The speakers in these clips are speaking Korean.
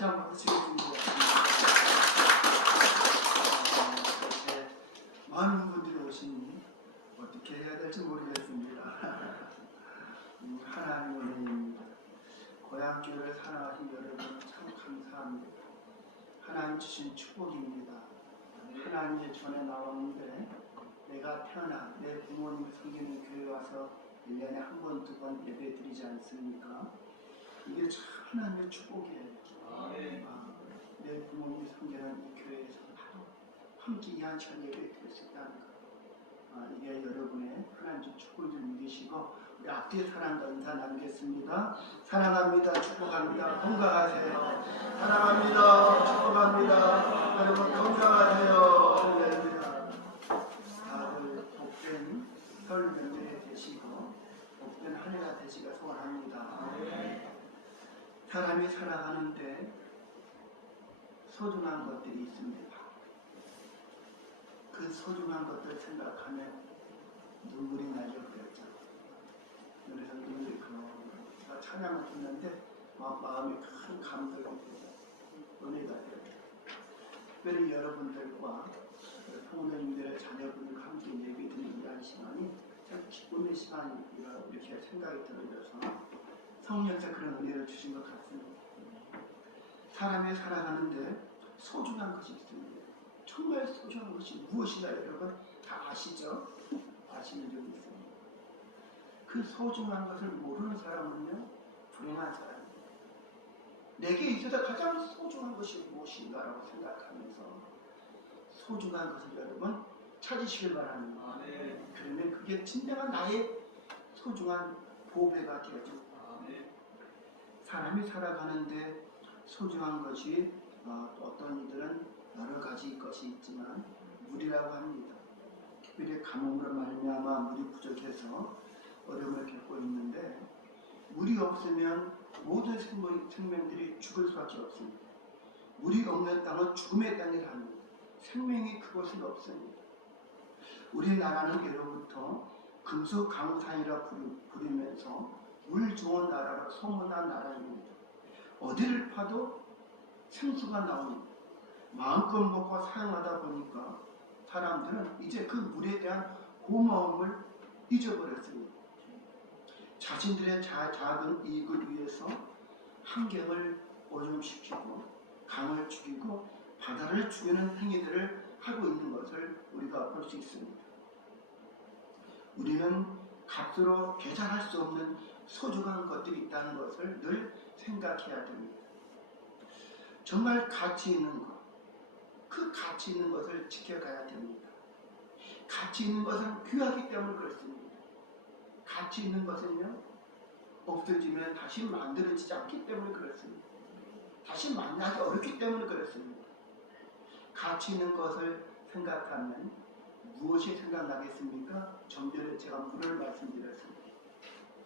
다시 한번 박수 치겠습니다. 이렇게 많은 분들이 오시니 어떻게 해야 될지 모르겠습니다. 하나님의 은혜입니다. 고향교회를 사랑하신 여러분 참 감사합니다. 하나님 주신 축복입니다. 하나님의 전에 나왔는데 내가 태어나 내 부모님이 섬기는 교회 와서 1년에 한 번, 두 번 예배 드리지 않습니까? 이게 참 하나님의 축복이에요. 내 부모님이 섬기는 이 교회에서 바로 함께 이 한 시간 예배 드릴 수 있다는 것. 이게 여러분의 하나님 축복을 좀 믿으시고 우리 앞뒤에 사랑과 인사 나누겠습니다. 사랑합니다. 축복합니다. 건강하세요. 사랑합니다. 축복합니다. 여러분 건강하세요. 할렐루야. 다들 복된 설 명절이 되시고 복된 한 해가 되시기를 소원합니다. 사람이 살아가는데 소중한 것들이 있습니다. 그 소중한 것들 생각하면 눈물이 나죠. 그랬죠. 그래서 눈물이 제가 찬양을 듣는데 마음이 큰 감동이 되고 은혜가 되고 특별히 여러분들과 성도님들의 자녀분들과 함께 예배 드리는 이런 시간이 참 기쁨의 시간이라고 이렇게 생각이 들어져서 성령께서 그런 은혜를 주신 것 같습니다. 사람이 살아가는데 소중한 것이 있습니다. 정말 소중한 것이 무엇이냐 여러분 다 아시죠? 아시는 적이 있습니다. 그 소중한 것을 모르는 사람은요 불행한 사람입니다. 내게 있어서 가장 소중한 것이 무엇인가라고 생각하면서 소중한 것을 여러분 찾으시길 바랍니다. 그러면 그게 진정한 나의 소중한 보배가 되어져. 사람이 살아가는데 소중한 것이 어떤 이들은 여러 가지 것이 있지만 물이라고 합니다. 특별히 가뭄으로 말미암아 물이 부족해서 어려움을 겪고 있는데 물이 없으면 모든 생명들이 죽을 수밖에 없습니다. 물이 없는 땅은 죽음의 땅이라 합니다. 생명이 그곳은 없습니다. 우리나라는 예로부터 금수 강산이라 부르면서 물 좋은 나라로 소문난 나라입니다. 어디를 파도 생수가 나옵니다. 마음껏 먹고 사용하다 보니까 사람들은 이제 그 물에 대한 고마움을 잊어버렸습니다. 자신들의 작은 이익을 위해서 환경을 오염시키고 강을 죽이고 바다를 죽이는 행위들을 하고 있는 것을 우리가 볼 수 있습니다. 우리는 값으로 계산할 수 없는 소중한 것들이 있다는 것을 늘 생각해야 됩니다. 정말 가치 있는 것, 그 가치 있는 것을 지켜가야 됩니다. 가치 있는 것은 귀하기 때문에 그렇습니다. 가치 있는 것은요, 없어지면 다시 만들어지지 않기 때문에 그렇습니다. 다시 만나기 어렵기 때문에 그렇습니다. 가치 있는 것을 생각하면 무엇이 생각나겠습니까? 좀 전에 제가 물을 말씀드렸습니다.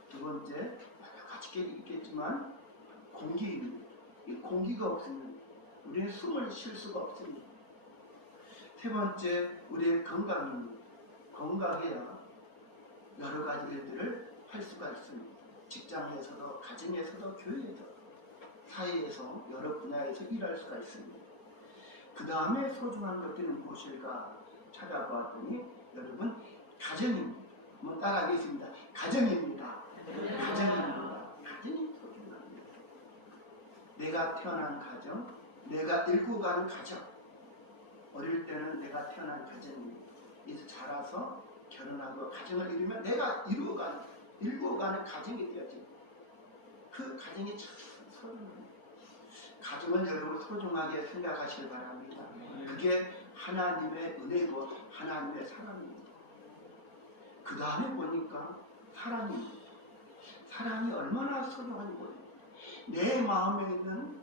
두 번째, 여러 가지 있겠지만 공기입니다. 이 공기가 없으면 우리는 숨을 쉴 수가 없습니다. 세 번째, 우리의 건강입니다. 건강해야 여러 가지 일들을 할 수가 있습니다. 직장에서도, 가정에서도, 교회에서, 사회에서, 여러 분야에서 일할 수가 있습니다. 그 다음에 소중한 것들은 무엇일까 찾아보았더니 여러분 가정입니다. 한번 따라하겠습니다. 가정입니다. 가정입니다. 가정이 소중합니다. 내가 태어난 가정, 내가 일구 가는 가정. 어릴 때는 내가 태어난 가정입니다. 이제 자라서 결혼하고 가정을 이루면 내가 일구 가는 가정이 되어집니다. 그 가정이 참 소중합니다. 가정을 여러분 소중하게 생각하시기 바랍니다. 그게 하나님의 은혜고 하나님의 사랑입니다. 그 다음에 보니까 사랑입니다. 사랑이 얼마나 소중한 거예요. 내 마음에 있는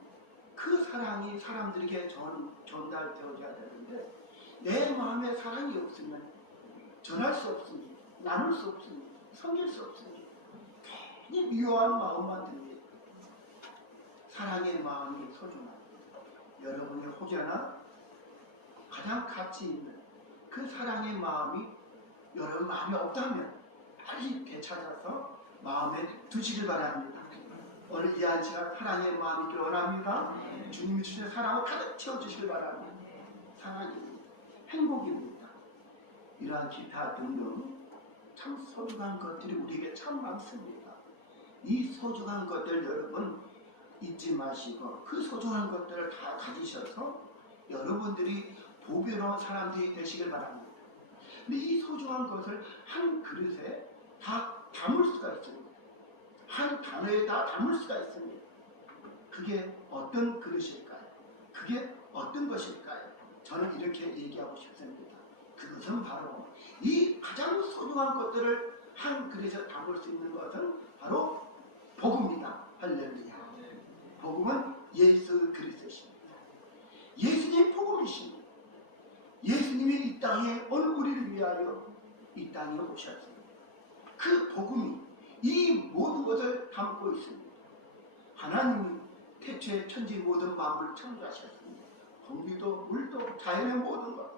그 사랑이 사람들에게 전달되어져야 되는데 내 마음에 사랑이 없으면 전할 수 없습니다. 나눌 수 없습니다. 섬길 수 없습니다. 괜히 미워한 마음만 듭니다. 사랑의 마음이 소중합니다. 여러분이 혹여나 가장 가치 있는 그 사랑의 마음이 여러분 마음에 없다면 빨리 되찾아서 마음에 두시길 바랍니다. 오늘 이 한 시간 하나님의 마음이 있기를 원합니다. 주님이 주신 사랑을 가득 채워주시길 바랍니다. 사랑입니다. 행복입니다. 이러한 기타 등등 참 소중한 것들이 우리에게 참 많습니다. 이 소중한 것들 여러분 잊지 마시고 그 소중한 것들을 다 가지셔서 여러분들이 보배로운 사람들이 되시길 바랍니다. 근데 이 소중한 것을 한 그릇에 다 담을 수가 있습니다. 한 단어에 다 담을 수가 있습니다. 그게 어떤 그릇일까요? 그게 어떤 것일까요? 저는 이렇게 얘기하고 싶습니다. 그것은 바로 이 가장 소중한 것들을 한 그릇에 담을 수 있는 것은 바로 복음이다. 할렐루야. 복음은 예수 그리스도십니다. 예수님 복음이십니다. 예수님이 이 땅에 오늘 우리를 위하여 이 땅에 오셨습니다. 그 복음이 이 모든 것을 담고 있습니다. 하나님이 태초에 천지 모든 만물을 창조하셨습니다. 공기도 물도 자연의 모든 것,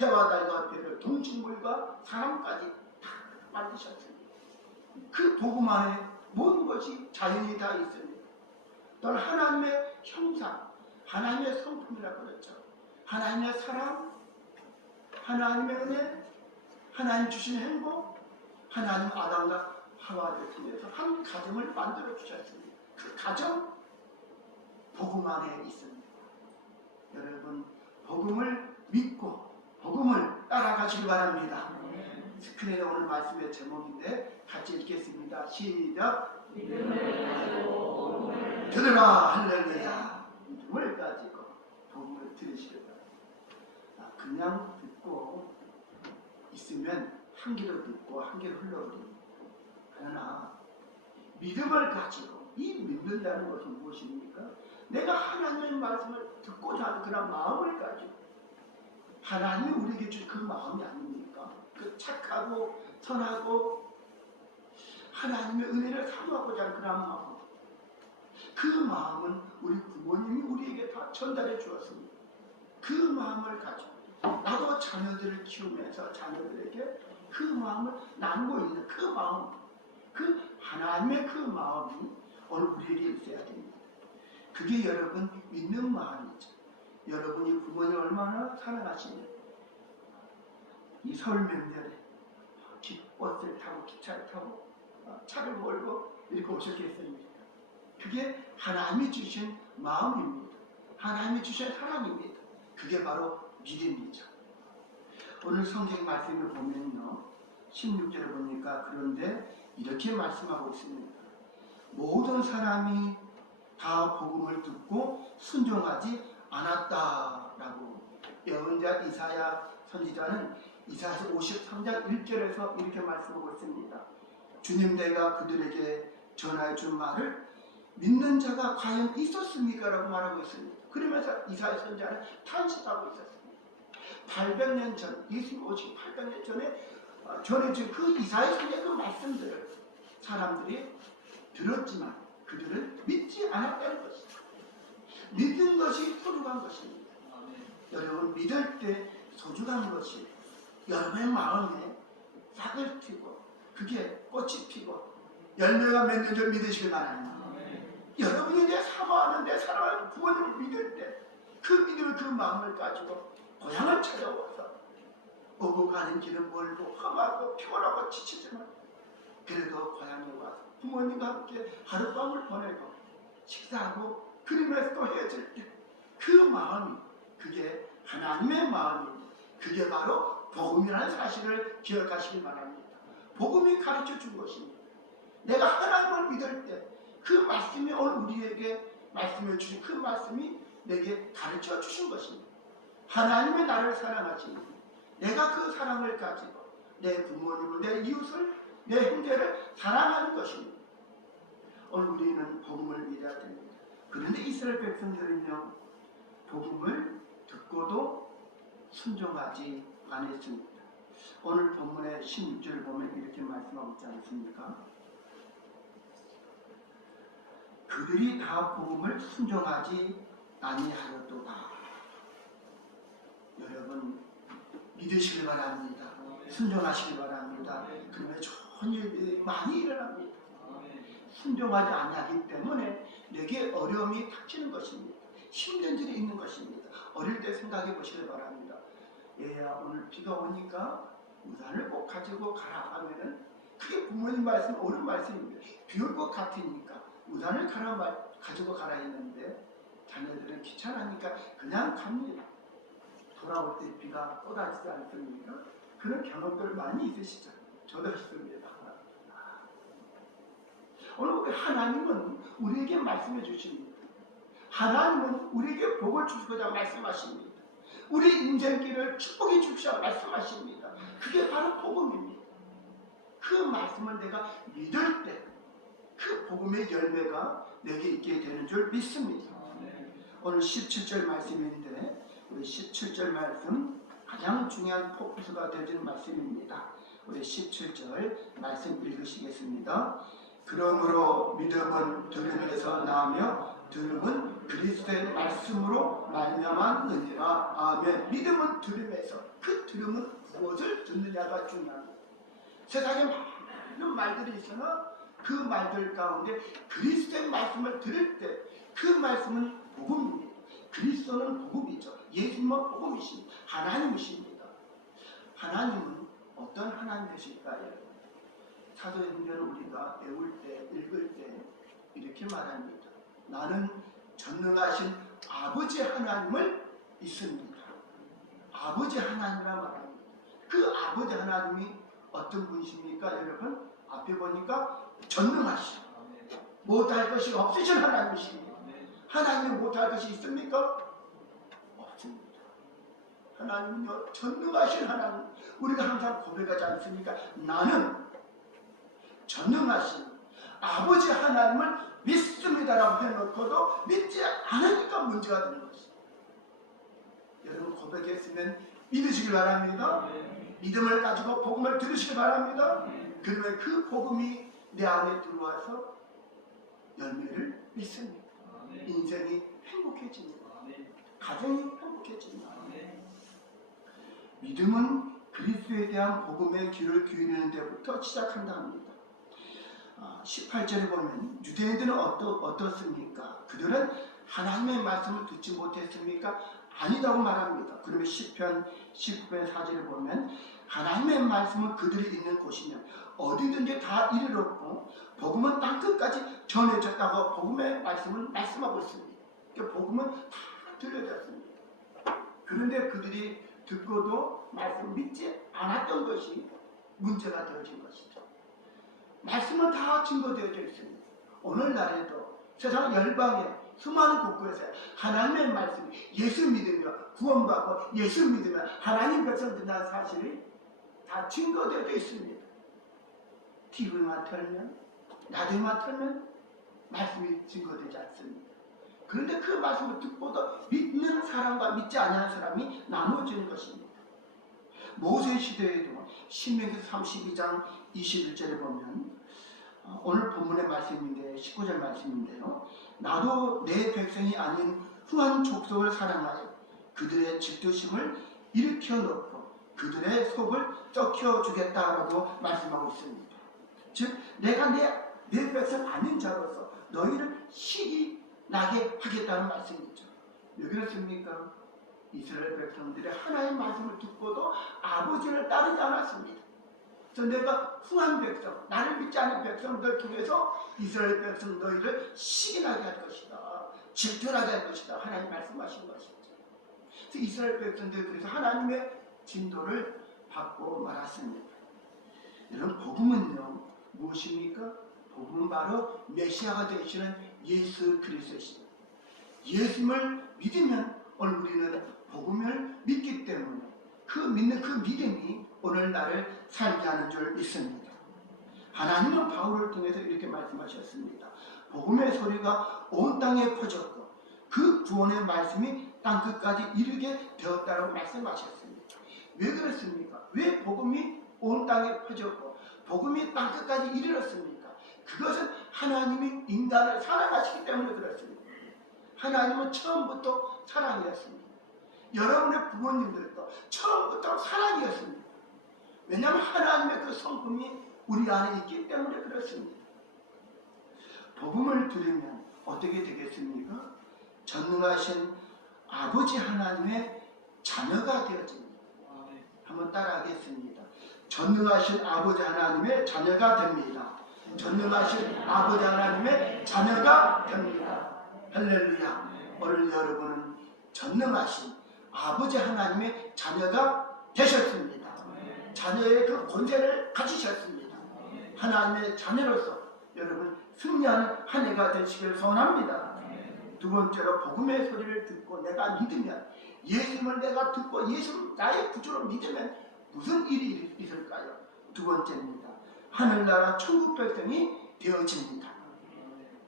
해와 달과 별을 동식물과 사람까지 다 만드셨습니다. 그 복음 안에 모든 것이 자연이 다 있습니다. 또는 하나님의 형상, 하나님의 성품이라고 그랬죠. 하나님의 사랑, 하나님의 은혜, 하나님 주신 행복, 하나님 아담과 하와를 통해서 한 가정을 만들어 주셨습니다. 그 가정 복음 안에 있습니다. 여러분 복음을 믿고 복음을 따라가시기 바랍니다. 스크린에 오늘 말씀의 제목인데 같이 읽겠습니다. 시작. 믿음을 가지고 복음을 들으라. 할렐루야. 믿음을 가지고 복음을 들으시기 바랍니다. 그냥 듣고 있으면 한 귀로 듣고 한 귀로 흘러버립니다. 그러나 믿음을 가지고 이 믿는다는 것은 무엇입니까? 내가 하나님의 말씀을 듣고자 하는 그런 마음을 가지고 하나님이 우리에게 준 그 마음이 아닙니까? 그 착하고 선하고 하나님의 은혜를 사모하고자 하는 그런 마음, 그 마음은 우리 부모님이 우리에게 다 전달해 주었습니다. 그 마음을 가지고 나도 자녀들을 키우면서 자녀들에게 그 마음을 나누고 있는 그 마음, 그 하나님의 그 마음이 오늘 우리에게 있어야 됩니다. 그게 여러분 믿는 마음이죠. 여러분이 부모님 얼마나 사랑하시면 이 설 명절에 버스를 타고 기차를 타고 차를 몰고 이렇게 오셨겠습니까? 그게 하나님이 주신 마음입니다. 하나님이 주신 사랑입니다. 그게 바로 믿음이죠. 오늘 성경 말씀을 보면요, 16절을 보니까 그런데 이렇게 말씀하고 있습니다. 모든 사람이 다 복음을 듣고 순종하지 않았다라고. 예언자 이사야 선지자는 이사야서 53장 1절에서 이렇게 말씀하고 있습니다. 주님 내가 그들에게 전하여 준 말을 믿는 자가 과연 있었습니까? 라고 말하고 있습니다. 그러면서 이사야 선지자는 탄식하고 있었습니다. 800년 전, 예수님 오시기 800년 전에 전해진 그 이사야 선지자의 그 말씀들을 사람들이 들었지만 그들은 믿지 않았다는 것입니다. 믿는 것이 소중한 것입니다. 여러분 믿을 때 소중한 것이 여러분의 마음에 싹을 틔고 그게 꽃이 피고 열매가 맺는 줄 믿으시길 바랍니다. 여러분이 내 사모하는 내 사랑하는 부모님을 믿을 때 그 믿음을 그 마음을 가지고 고향을 찾아와서 오고 가는 길은 멀고 험하고 피곤하고 지치지만 그래도 고향에 와서 부모님과 함께 하룻밤을 보내고 식사하고 그러면서 또 헤어질 때 그 마음이 그게 하나님의 마음입니다. 그게 바로 복음이라는 사실을 기억하시기 바랍니다. 복음이 가르쳐 준 것입니다. 내가 하나님을 믿을 때 그 말씀이 오늘 우리에게 말씀해 주신 그 말씀이 내게 가르쳐 주신 것입니다. 하나님의 나를 사랑하시니 내가 그 사랑을 가지고 내 부모님을, 내 이웃을, 내 형제를 사랑하는 것입니다. 오늘 우리는 복음을 믿어야 됩니다. 그런데 이스라엘 백성들은요, 복음을 듣고도 순종하지 않았습니다. 오늘 본문의 16절을 보면 이렇게 말씀하고 있지 않습니까? 그들이 다 복음을 순종하지 아니하였도다. 여러분 믿으시길 바랍니다. 순종하시길 바랍니다. 그러면 좋은 일들이 많이 일어납니다. 순종하지 아니하기 때문에 내게 어려움이 닥치는 것입니다. 힘든 일이 있는 것입니다. 어릴 때 생각해 보시기 바랍니다. 얘야 오늘 비가 오니까 우산을 꼭 가지고 가라 하면은 그게 부모님 말씀 옳은 말씀입니다. 비 올 것 같으니까 우산을 가지고 가라 했는데 자녀들은 귀찮으니까 그냥 갑니다. 돌아올 때 비가 쏟아지지 않습니까? 그런 경험들 많이 있으시죠? 저도 있습니다. 오늘 하나님은 우리에게 말씀해 주십니다. 하나님은 우리에게 복을 주시고자 말씀하십니다. 우리 인생길을 축복해 주시자 말씀하십니다. 그게 바로 복음입니다. 그 말씀을 내가 믿을 때 그 복음의 열매가 내게 있게 되는 줄 믿습니다. 오늘 17절 말씀인데 우리 17절 말씀 가장 중요한 포커스가 되는 말씀입니다. 우리 17절 말씀 읽으시겠습니다. 그러므로 믿음은 들음에서 나며 들음은 그리스도의 말씀으로 말미암았느니라. 아멘. 믿음은 들음에서, 그 들음은 무엇을 듣느냐가 중요합니다. 세상에 많은 말들이 있으나 그 말들 가운데 그리스도의 말씀을 들을 때 그 말씀은 복음입니다. 그리스도는 복음이죠. 예수님은 복음이십니다. 하나님이십니다. 하나님은 어떤 하나님 되실까요? 사도행전 우리가 배울 때, 읽을 때 이렇게 말합니다. 나는 전능하신 아버지 하나님을 믿습니다. 아버지 하나님이라 말합니다. 그 아버지 하나님이 어떤 분이십니까? 여러분 앞에 보니까 전능하시오. 못할 것이 없으신 하나님이십니다. 하나님이 못할 것이 있습니까? 없습니다. 하나님은요 전능하신 하나님. 우리가 항상 고백하지 않습니까? 나는 전능하신 아버지 하나님을 믿습니다라고 해놓고도 믿지 않으니까 문제가 되는 것입니다. 여러분 고백했으면 믿으시길 바랍니다. 믿음을 가지고 복음을 들으시길 바랍니다. 그러면 그 복음이 내 안에 들어와서 열매를 믿습니다. 인생이 행복해집니다. 가정이 행복해집니다. 믿음은 그리스도에 대한 복음의 귀를 기울이는 데부터 시작한다 합니다. 18절에 보면 유대인들은 어떻습니까? 그들은 하나님의 말씀을 듣지 못했습니까? 아니다고 말합니다. 그러면 시편 19편 4절에 보면 하나님의 말씀은 그들이 있는 곳이면 어디든지 다 이르렀고 복음은 땅끝까지 전해졌다고 복음의 말씀을 말씀하고 있습니다. 그러니까 복음은 다 들려졌습니다. 그런데 그들이 듣고도 말씀 믿지 않았던 것이 문제가 되어진 것이죠. 말씀은 다 증거되어져 있습니다. 오늘날에도 세상 열방에 수많은 곳곳에서 하나님의 말씀이 예수 믿으며 구원받고 예수 믿으며 하나님 백성 된다는 사실이 다 증거되어져 있습니다. TV만 틀면 라디오만 틀면 말씀이 증거되지 않습니다. 그런데 그 말씀을 듣고도 믿는 사람과 믿지 않는 사람이 나눠지는 것입니다. 모세 시대에도 신명기 32장 21절에 보면 오늘 본문의 말씀인데 19절 말씀인데요. 나도 내 백성이 아닌 후한 족속을 사랑하여 그들의 질투심을 일으켜 놓고 그들의 속을 썩혀 주겠다라고 말씀하고 있습니다. 즉 내가 내 백성 아닌 자로서 너희를 시기 나게 하겠다는 말씀이죠. 왜 그렇습니까? 이스라엘 백성들이 하나님의 말씀을 듣고도 아버지를 따르지 않았습니다. 내가 후한 백성, 나를 믿지 않은 백성들 통해서 이스라엘 백성 너희를 시기나게 할 것이다. 질투나게 할 것이다. 하나님 말씀하신 것이죠. 그래서 이스라엘 백성들 그래서 하나님의 진도를 받고 말았습니다. 여러분 복음은요 무엇입니까? 복음은 바로 메시아가 되시는 예수 그리스도이십니다. 예수님을 믿으면 오늘 우리는 복음을 믿기 때문에 그 믿는 그 믿음이 오늘 나를 살게 하는 줄 믿습니다. 하나님은 바울을 통해서 이렇게 말씀하셨습니다. 복음의 소리가 온 땅에 퍼졌고 그 구원의 말씀이 땅끝까지 이르게 되었다고 말씀하셨습니다. 왜 그렇습니까? 왜 복음이 온 땅에 퍼졌고 복음이 땅끝까지 이르렀습니까? 그것은 하나님이 인간을 사랑하시기 때문에 그렇습니다. 하나님은 처음부터 사랑이었습니다. 여러분의 부모님들도 처음부터 사랑이었습니다. 왜냐하면 하나님의 그 성품이 우리 안에 있기 때문에 그렇습니다. 복음을 들으면 어떻게 되겠습니까? 전능하신 아버지 하나님의 자녀가 되어집니다. 한번 따라하겠습니다. 전능하신 아버지 하나님의 자녀가 됩니다. 전능하신 아버지 하나님의 자녀가 됩니다. 할렐루야. 오늘 여러분은 전능하신 아버지 하나님의 자녀가 되셨습니다. 자녀의 그 권세를 가지셨습니다. 하나님의 자녀로서 여러분 승리하는 한 해가 되시길 소원합니다. 두 번째로 복음의 소리를 듣고 내가 믿으면, 예수님을 내가 듣고 예수님 나의 구주로 믿으면 무슨 일이 있을까요? 두 번째입니다. 하늘나라 천국 백성이 되어집니다.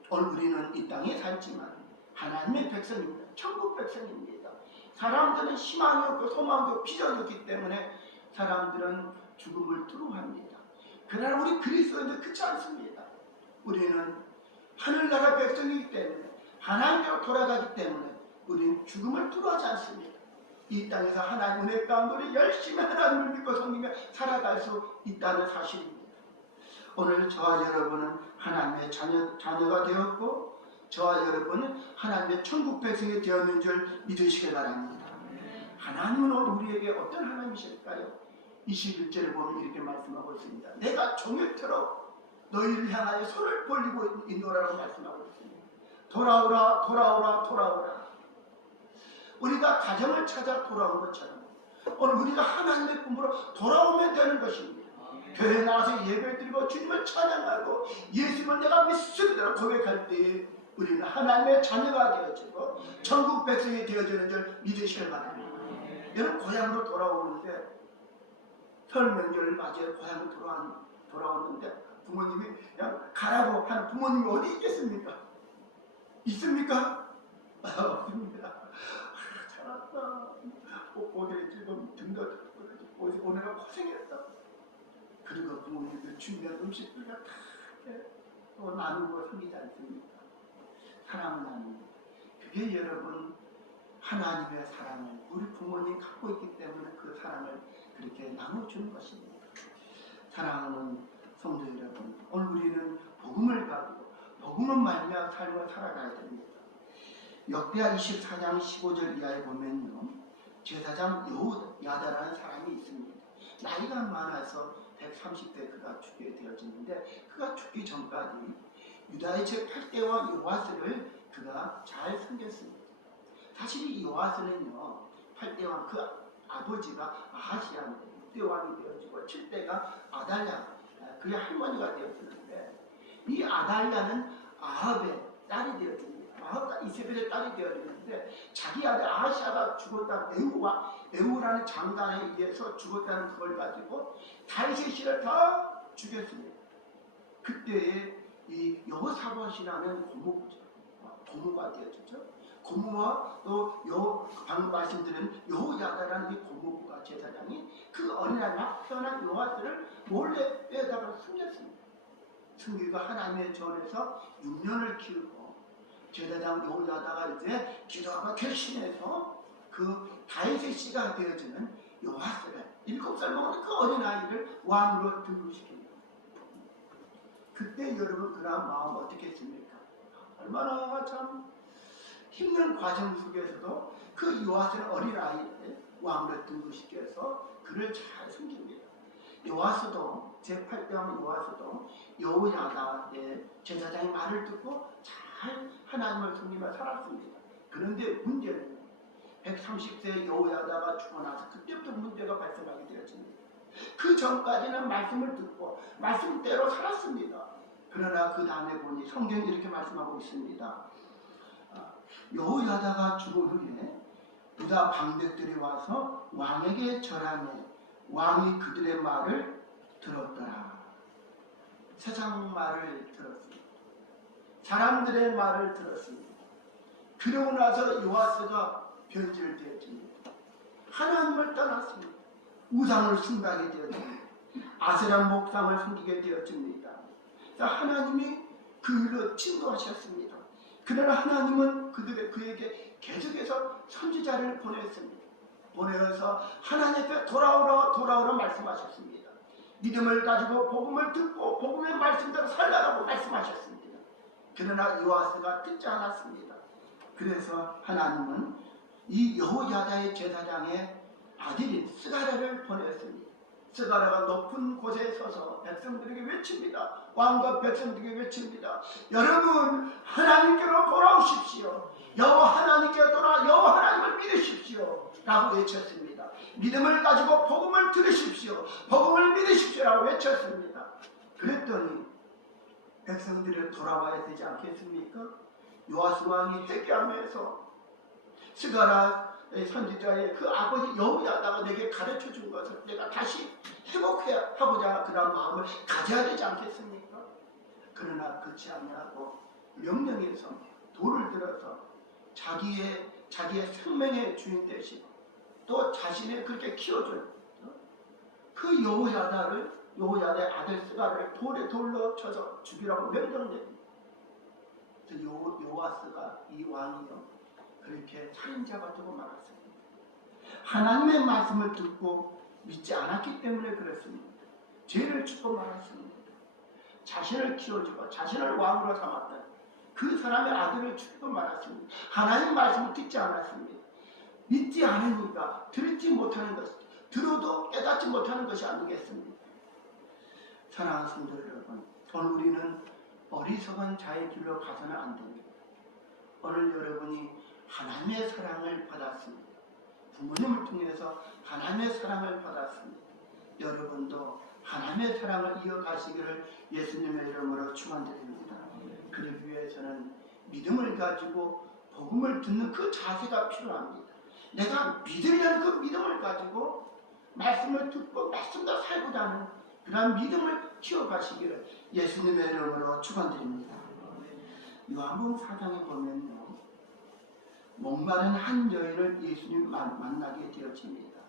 오늘 우리는 이 땅에 살지만 하나님의 백성입니다. 천국 백성입니다. 사람들은 희망이 없고 소망이 없고 비전이 없기 때문에 사람들은 죽음을 두려워합니다. 그러나 우리 그리스도인들 그렇지 않습니다. 우리는 하늘나라 백성이기 때문에 하나님께로 돌아가기 때문에 우리는 죽음을 두려워하지 않습니다. 이 땅에서 하나님 은혜 가운데 우리 열심히 하나님을 믿고 섬기며 살아갈 수 있다는 사실입니다. 오늘 저와 여러분은 하나님의 자녀가 되었고 저와 여러분은 하나님의 천국 백성이 되었는 줄 믿으시기 바랍니다. 하나님은 오늘 우리에게 어떤 하나님이실까요? 21절에 보면 이렇게 말씀하고 있습니다. 내가 종일토록 너희를 향하여 손을 벌리고 있노라고 말씀하고 있습니다. 돌아오라 돌아오라 돌아오라. 우리가 가정을 찾아 돌아온 것처럼 오늘 우리가 하나님의 꿈으로 돌아오면 되는 것입니다. 교회에 나와서 예배를 드리고 주님을 찬양하고 예수님을 내가 믿습니다 고백할 때 우리는 하나님의 자녀가 되어지고 천국 백성이 되어지는 줄 믿으시길 바랍니다. 여러분 고향으로 돌아오는데 설 명절을 맞이해 고향으로 돌아왔는데 부모님이 그냥 가라고 하는 부모님이 어디 있겠습니까? 있습니까? 없습니다. 잘 왔다. 오늘 지금 등도 오늘 고생했다. 그리고 부모님들 준비한 음식들 다 또 나누고 섬기지 않습니까? 사랑을 나눕니다. 그게 여러분 하나님의 사랑을 우리 부모님이 갖고 있기 때문에 그 사랑을 그렇게 나눠주는 것입니다. 사랑하는 성도 여러분, 오늘 우리는 복음을 가지고 복음을 말미암아 삶을 살아가야 됩니다. 역대하 24장 15절 이하에 보면요, 제사장 여호야다라는 사람이 있습니다. 나이가 많아서 130대 그가 죽게 되어지는데 그가 죽기 전까지 유다의 제8대왕 요아스를 그가 잘 섬겼습니다. 사실 이 요아스는요 8대왕 그 아버지가 아하시아인데 6대왕이 되어지고 7대가 아달랴 그의 할머니가 되었는데 이 아달랴는 아합의 딸이 되어집니다. 아합과 이세벨의 딸이 되어지는데 자기 아들 아하시아가 죽었다는 에우라는 장관에 의해서 죽었다는 그걸 가지고 다윗의 씨를 다 죽였습니다. 그때에 이 여호사밧이라는 고모가 되어지죠. 고모와 또 방금 말씀드린 여호야다라는 이 고모부가 제사장이 그 어린아이 막 태어난 요아스를 몰래 빼다가 숨겼습니다. 숨기고 하나님의 전에서 6년을 키우고 제사장 여호야다가 이제 기도하고 결심해서 그 다윗의 씨가 되어지는 요아스를 7살 먹은 그 어린아이를 왕으로 등극시킵니다. 그때 여러분 그런 마음 어떻게 했습니까? 얼마나 참 힘든 과정 속에서도 그 요아스는 어린아이를 왕으로 등극시켜서 그를 잘 숨깁니다. 요아스도 제8대왕 요아스도 여호야다의 제사장의 말을 듣고 잘 하나님을 섬기며 살았습니다. 그런데 문제는 130세 여호야다가 죽어나서 그때부터 문제가 발생하게 되었습니다. 그 전까지는 말씀을 듣고 말씀대로 살았습니다. 그러나 그 다음에 보니 성경이 이렇게 말씀하고 있습니다. 여호야다가 죽은 후에 유다 방백들이 와서 왕에게 절하매 왕이 그들의 말을 들었더라. 세상 말을 들었습니다. 사람들의 말을 들었습니다. 그러고 나서 요아스가 변질되어집니다. 하나님을 떠났습니다. 우상을 숭배하게 되어집니다. 아세라 목상을 섬기게 되어집니다. 하나님이 그 일로 진노하셨습니다. 그러나 하나님은 그에게 계속해서 선지자를 보냈습니다. 보내어서 하나님 앞에 돌아오라 말씀하셨습니다. 믿음을 가지고 복음을 듣고 복음의 말씀대로 살라라고 말씀하셨습니다. 그러나 요아스가 듣지 않았습니다. 그래서 하나님은 이 여호야다의 제사장의 아들인 스가랴를 보냈습니다. 스가랴가 높은 곳에 서서 백성들에게 외칩니다. 왕과 백성들에게 외칩니다. 여러분, 하나님께로 돌아오십시오. 여호와 하나님께 돌아 여호와 하나님을 믿으십시오 라고 외쳤습니다. 믿음을 가지고 복음을 들으십시오. 복음을 믿으십시오 라고 외쳤습니다. 그랬더니 백성들이 돌아와야 되지 않겠습니까? 요아스 왕이 회개하면서 스가랴 선지자의 그 아버지 여호야다가 내게 가르쳐 준 것을 내가 다시 회복하고자 그런 마음을 가져야 되지 않겠습니까? 그러나 그렇지 아니하고 명령에서 돌을 들어서 자기의 생명의 주인 되시고 또 자신의 그렇게 키워준 그 여호야다의 아들 스가랴를 돌에 돌로 쳐서 죽이라고 명령됩니다. 요아스가 이 왕이요 그렇게 살인자가 되고 말았습니다. 하나님의 말씀을 듣고 믿지 않았기 때문에 그렇습니다. 죄를 짓고 말았습니다. 자신을 키워주고 자신을 왕으로 삼았던 그 사람의 아들을 죽이고 말았습니다. 하나님 말씀을 듣지 않았습니다. 믿지 않으니까 들지 못하는 것, 들어도 깨닫지 못하는 것이 아니겠습니까? 사랑하는 성도 여러분, 오늘 우리는 어리석은 자의 길로 가서는 안 됩니다. 오늘 여러분이 하나님의 사랑을 받았습니다. 부모님을 통해서 하나님의 사랑을 받았습니다. 여러분도 하나님의 사랑을 이어가시기를 예수님의 이름으로 축원드립니다. 그러기 위해서는 믿음을 가지고 복음을 듣는 그 자세가 필요합니다. 내가 믿으려는 그 믿음을 가지고 말씀을 듣고 말씀과 살고자 하는 그런 믿음을 키워가시기를 예수님의 이름으로 축원드립니다. 요한복음 4장에 보면요, 목마른 한 여인을 예수님 만나게 되어집니다.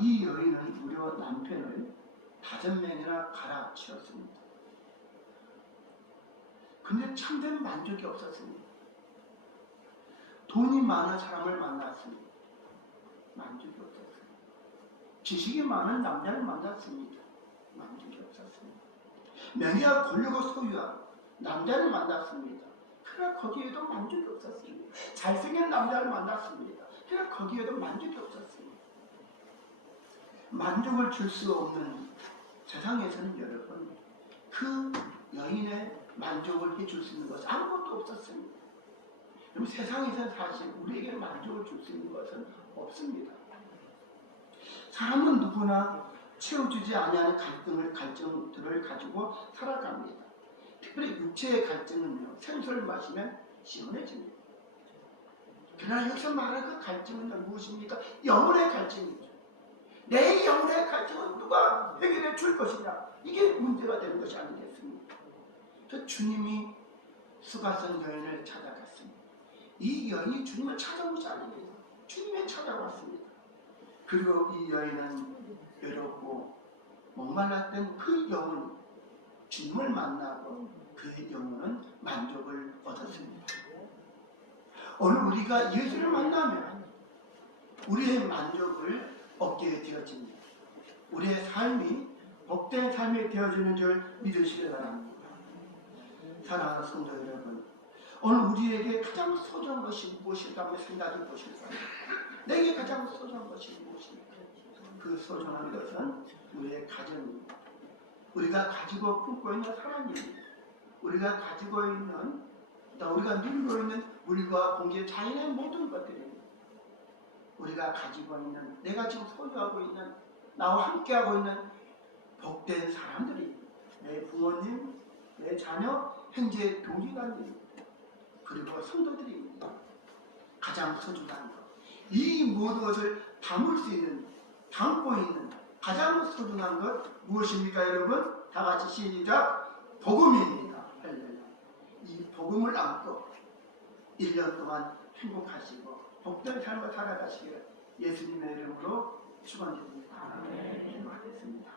이 여인은 무려 남편을 5명이나 갈아치웠습니다. 근데 참된 만족이 없었습니다. 돈이 많은 사람을 만났습니다. 만족이 없었습니다. 지식이 많은 남자를 만났습니다. 만족이 없었습니다. 명예와 권력을 소유한 남자를 만났습니다. 그러나 거기에도 만족이 없었습니다. 잘생긴 남자를 만났습니다. 그러나 거기에도 만족이 없었습니다. 만족을 줄 수 없는 세상에서는 여러분, 그 여인의 만족을 해줄 수 있는 것은 아무것도 없었습니다. 그럼 세상에서는 사실 우리에게 만족을 줄 수 있는 것은 없습니다. 사람은 누구나 채워주지 아니하는 갈증들을 가지고 살아갑니다. 특별히 육체의 갈증은요, 생수를 마시면 시원해집니다. 그러나 여기서 말하는 그 갈증은 무엇입니까? 영혼의 갈증이죠. 내 영혼의 갈증은 누가 해결해 줄 것이냐? 이게 문제가 되는 것이 아니겠습니까? 그 주님이 수가성 여인을 찾아갔습니다. 이 여인이 주님을 찾아오지 않으면서 주님이 찾아왔습니다. 그리고 이 여인은 외롭고 목말랐던 그 영혼, 주님을 만나고 그 영혼은 만족을 얻었습니다. 오늘 우리가 예수를 만나면 우리의 만족을 얻게 되어집니다. 우리의 삶이 복된 삶이 되어지는 줄 믿으시기 바랍니다. 사랑하는 성도 여러분, 오늘 우리에게 가장 소중한 것이 무엇일까 생각해 보실까요? 내게 가장 소중한 것이 무엇입니까? 그 소중한 것은 우리의 가정입니다. 우리가 가지고 품고 있는 사랑입니다. 우리가 가지고 있는, 우리가 누리고 있는 물과 공기, 자연의 모든 것들입니다. 우리가 가지고 있는, 내가 지금 소유하고 있는, 나와 함께하고 있는 복된 사람들이 내 부모님, 내 자녀, 형제, 동지간입니다. 그리고 성도들입니다. 가장 소중한 것. 이 모든 것을 담을 수 있는, 담고 있는 가장 소중한 것 무엇입니까, 여러분? 다 같이 시작. 복음입니다. 이 복음을 안고 1년 동안 행복하시고 복된 삶을 살아가시기를 예수님의 이름으로 축원드립니다. 기도하겠습니다.